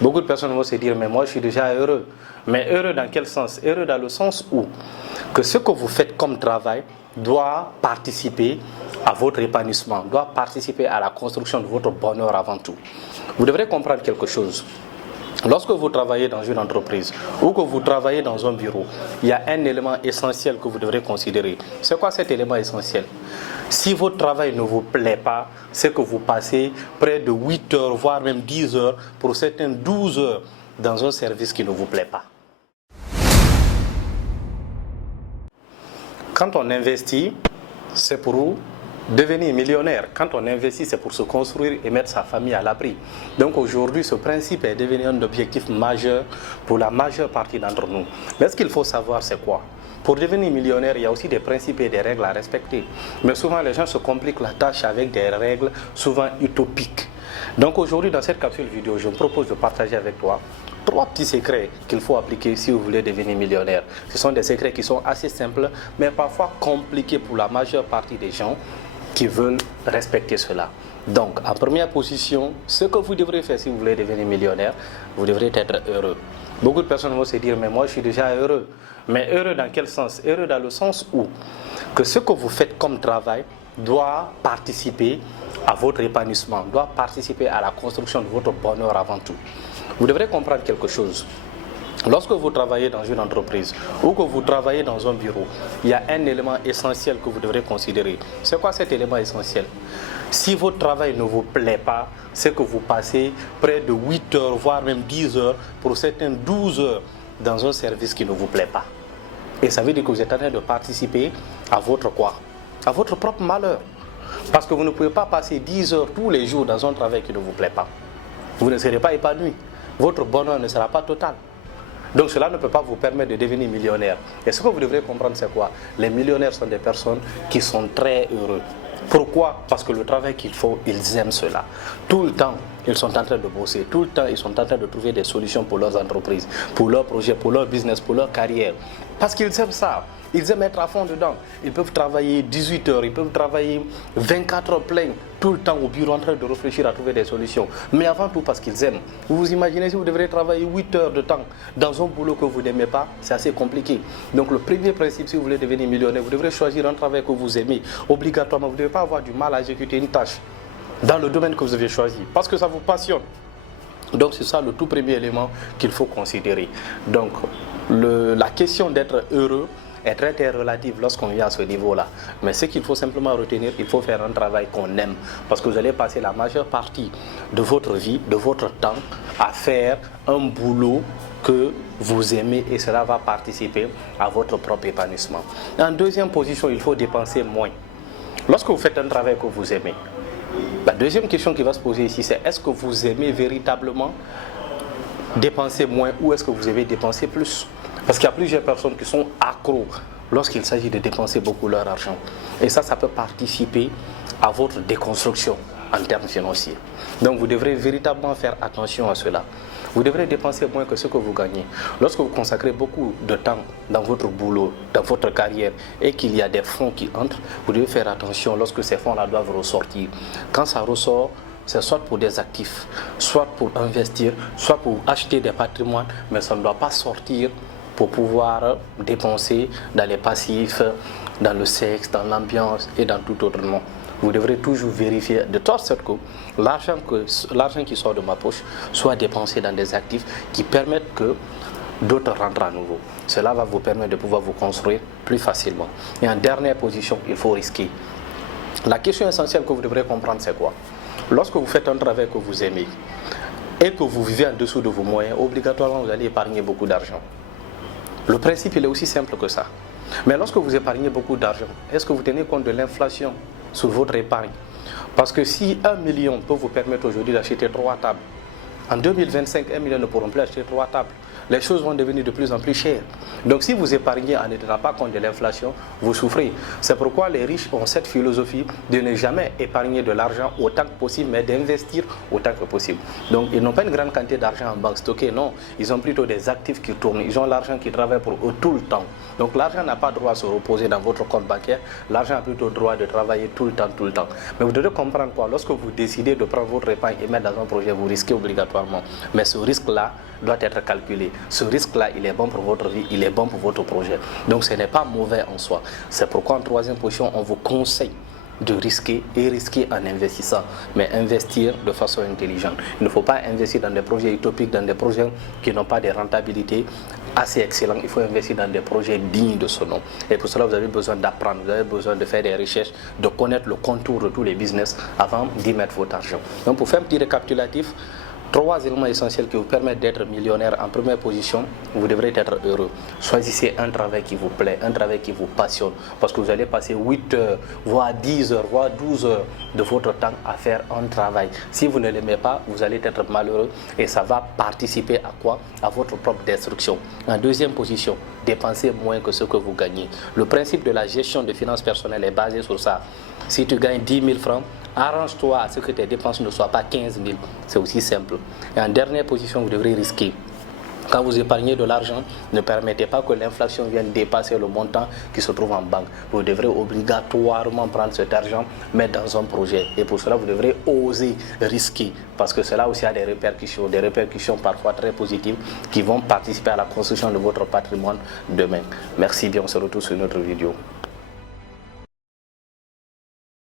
Beaucoup de personnes vont se dire, mais moi je suis déjà heureux. Mais heureux dans quel sens? Heureux dans le sens où que ce que vous faites comme travail doit participer à votre épanouissement, doit participer à la construction de votre bonheur avant tout. Vous devrez comprendre quelque chose. Lorsque vous travaillez dans une entreprise ou que vous travaillez dans un bureau, il y a un élément essentiel que vous devrez considérer. C'est quoi cet élément essentiel? Si votre travail ne vous plaît pas, c'est que vous passez près de 8 heures, voire même 10 heures, pour certains 12 heures, dans un service qui ne vous plaît pas. Quand on investit, c'est pour devenir millionnaire. Quand on investit, c'est pour se construire et mettre sa famille à l'abri. Donc aujourd'hui, ce principe est devenu un objectif majeur pour la majeure partie d'entre nous. Mais ce qu'il faut savoir, c'est quoi? Pour devenir millionnaire, il y a aussi des principes et des règles à respecter. Mais souvent, les gens se compliquent la tâche avec des règles souvent utopiques. Donc aujourd'hui, dans cette capsule vidéo, je me propose de partager avec toi 3 petits secrets qu'il faut appliquer si vous voulez devenir millionnaire. Ce sont des secrets qui sont assez simples, mais parfois compliqués pour la majeure partie des gens qui veulent respecter cela. Donc, en première position, ce que vous devrez faire si vous voulez devenir millionnaire, vous devrez être heureux. Beaucoup de personnes vont se dire, mais moi je suis déjà heureux. Mais heureux dans quel sens? Heureux dans le sens où que ce que vous faites comme travail doit participer à votre épanouissement, doit participer à la construction de votre bonheur avant tout. Vous devrez comprendre quelque chose. Lorsque vous travaillez dans une entreprise ou que vous travaillez dans un bureau, il y a un élément essentiel que vous devrez considérer. C'est quoi cet élément essentiel? Si votre travail ne vous plaît pas, c'est que vous passez près de 8 heures, voire même 10 heures, pour certains 12 heures, dans un service qui ne vous plaît pas. Et ça veut dire que vous êtes en train de participer à votre quoi? À votre propre malheur. Parce que vous ne pouvez pas passer 10 heures tous les jours dans un travail qui ne vous plaît pas. Vous ne serez pas épanoui. Votre bonheur ne sera pas total. Donc cela ne peut pas vous permettre de devenir millionnaire. Et ce que vous devrez comprendre, c'est quoi? Les millionnaires sont des personnes qui sont très heureux. Pourquoi? Parce que le travail qu'ils font, ils aiment cela. Tout le temps, ils sont en train de bosser. Tout le temps, ils sont en train de trouver des solutions pour leurs entreprises, pour leurs projets, pour leur business, pour leur carrière. Parce qu'ils aiment ça. Ils aiment être à fond dedans. Ils peuvent travailler 18 heures, ils peuvent travailler 24 heures pleines, tout le temps au bureau en train de réfléchir à trouver des solutions. Mais avant tout parce qu'ils aiment. Vous vous imaginez si vous devrez travailler 8 heures de temps dans un boulot que vous n'aimez pas, c'est assez compliqué. Donc le premier principe, si vous voulez devenir millionnaire, vous devrez choisir un travail que vous aimez. Obligatoirement, vous ne devez pas avoir du mal à exécuter une tâche dans le domaine que vous avez choisi, parce que ça vous passionne. Donc c'est ça le tout premier élément qu'il faut considérer. Donc la question d'être heureux est très relative lorsqu'on vient à ce niveau-là. Mais ce qu'il faut simplement retenir, il faut faire un travail qu'on aime. Parce que vous allez passer la majeure partie de votre vie, de votre temps, à faire un boulot que vous aimez et cela va participer à votre propre épanouissement. En deuxième position, il faut dépenser moins. Lorsque vous faites un travail que vous aimez, la deuxième question qui va se poser ici, c'est est-ce que vous aimez véritablement dépenser moins ou est-ce que vous aimez dépenser plus? Parce qu'il y a plusieurs personnes qui sont accros lorsqu'il s'agit de dépenser beaucoup leur argent. Et ça peut participer à votre déconstruction en termes financiers. Donc vous devrez véritablement faire attention à cela. Vous devrez dépenser moins que ce que vous gagnez. Lorsque vous consacrez beaucoup de temps dans votre boulot, dans votre carrière, et qu'il y a des fonds qui entrent, vous devez faire attention lorsque ces fonds-là doivent ressortir. Quand ça ressort, c'est soit pour des actifs, soit pour investir, soit pour acheter des patrimoines, mais ça ne doit pas sortir pour pouvoir dépenser dans les passifs, dans le sexe, dans l'ambiance et dans tout autre nom. Vous devrez toujours vérifier de telle sorte que l'argent qui sort de ma poche soit dépensé dans des actifs qui permettent que d'autres rentrent à nouveau. Cela va vous permettre de pouvoir vous construire plus facilement. Et en dernière position, il faut risquer. La question essentielle que vous devrez comprendre, c'est quoi? Lorsque vous faites un travail que vous aimez et que vous vivez en dessous de vos moyens, obligatoirement vous allez épargner beaucoup d'argent. Le principe, il est aussi simple que ça. Mais lorsque vous épargnez beaucoup d'argent, est-ce que vous tenez compte de l'inflation sur votre épargne? Parce que si 1 million peut vous permettre aujourd'hui d'acheter 3 tables, en 2025, 1 million ne pourront plus acheter 3 tables. Les choses vont devenir de plus en plus chères. Donc si vous épargnez en ne tenant pas compte de l'inflation, vous souffrez. C'est pourquoi les riches ont cette philosophie de ne jamais épargner de l'argent autant que possible, mais d'investir autant que possible. Donc ils n'ont pas une grande quantité d'argent en banque stocké, non. Ils ont plutôt des actifs qui tournent. Ils ont l'argent qui travaille pour eux tout le temps. Donc l'argent n'a pas droit à se reposer dans votre compte bancaire. L'argent a plutôt droit de travailler tout le temps. Mais vous devez comprendre quoi? Lorsque vous décidez de prendre votre épargne et mettre dans un projet, vous risquez obligatoirement. obligatoirement. Mais ce risque-là doit être calculé. Ce risque-là, il est bon pour votre vie, il est bon pour votre projet. Donc ce n'est pas mauvais en soi. C'est pourquoi en troisième position, on vous conseille de risquer et risquer en investissant, mais investir de façon intelligente. Il ne faut pas investir dans des projets utopiques, dans des projets qui n'ont pas de rentabilité assez excellente. Il faut investir dans des projets dignes de ce nom. Et pour cela, vous avez besoin d'apprendre, vous avez besoin de faire des recherches, de connaître le contour de tous les business avant d'y mettre votre argent. Donc pour faire un petit récapitulatif, 3 éléments essentiels qui vous permettent d'être millionnaire. En première position, vous devrez être heureux. Choisissez un travail qui vous plaît, un travail qui vous passionne. Parce que vous allez passer 8 heures, voire 10 heures, voire 12 heures de votre temps à faire un travail. Si vous ne l'aimez pas, vous allez être malheureux et ça va participer à quoi? À votre propre destruction. En deuxième position, dépensez moins que ce que vous gagnez. Le principe de la gestion de finances personnelles est basé sur ça. Si tu gagnes 10 000 francs, arrange-toi à ce que tes dépenses ne soient pas 15 000. C'est aussi simple. Et en dernière position, vous devrez risquer. Quand vous épargnez de l'argent, ne permettez pas que l'inflation vienne dépasser le montant qui se trouve en banque. Vous devrez obligatoirement prendre cet argent, mettre dans un projet. Et pour cela, vous devrez oser risquer. Parce que cela aussi a des répercussions parfois très positives qui vont participer à la construction de votre patrimoine demain. Merci bien, on se retrouve sur une autre vidéo.